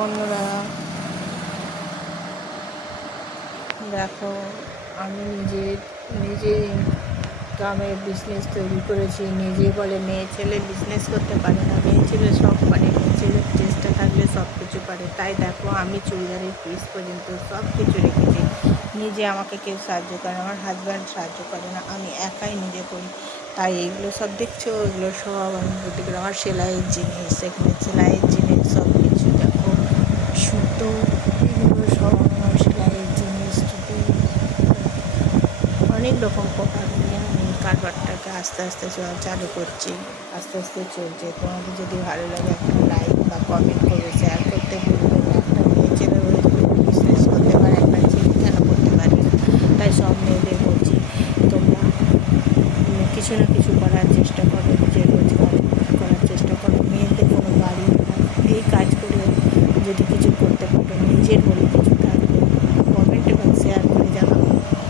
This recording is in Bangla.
বন্ধুরা, দেখো আমি নিজে ইনকামের বিজনেস তৈরি করেছি। নিজে বলে মেয়ে ছেলে বিজনেস করতে পারে না, মেয়ে ছেলে সব পারে, মেয়ে ছেলের চেষ্টা থাকলে সব কিছু পারে। তাই দেখো আমি চুড়িদারের পিস পর্যন্ত সব কিছু রেখেছি। নিজে আমাকে কেউ সাহায্য করে, আমার হাজব্যান্ড সাহায্য করে না, আমি একাই নিজে করি। তাই এইগুলো সব দেখছো, এগুলো সব আমি বুটিকের আমার সেলাইয়ের জিনিস, এখানে সেলাইয়ের জিনিস সব কিছু দেখো, সুতো, এগুলো সব আমার সেলাইয়ের জিনিস, সুতো, অনেক রকম প্রকার নিয়ে আমি কারবারটাকে আস্তে আস্তে চালু করছি, আস্তে আস্তে চলছে। তোমাদের যদি ভালো লাগে একটা লাইক বা কমেন্ট করবে, শেয়ার করতে ভুলবে না। একটা মেয়ে ছেলে হয়ে যদি বিজনেস করতে পারে, একটা ছেলে কেন করতে পারে না? তাই সব মেয়েদের বলছি, তোমরা কিছু না কিছু করার চেষ্টা করো, নিজের রোজগার করার চেষ্টা করো। মেয়েদের কোনো বাড়ি না, এই কাজ করে যদি কিছু করতে পারো, নিজের বলে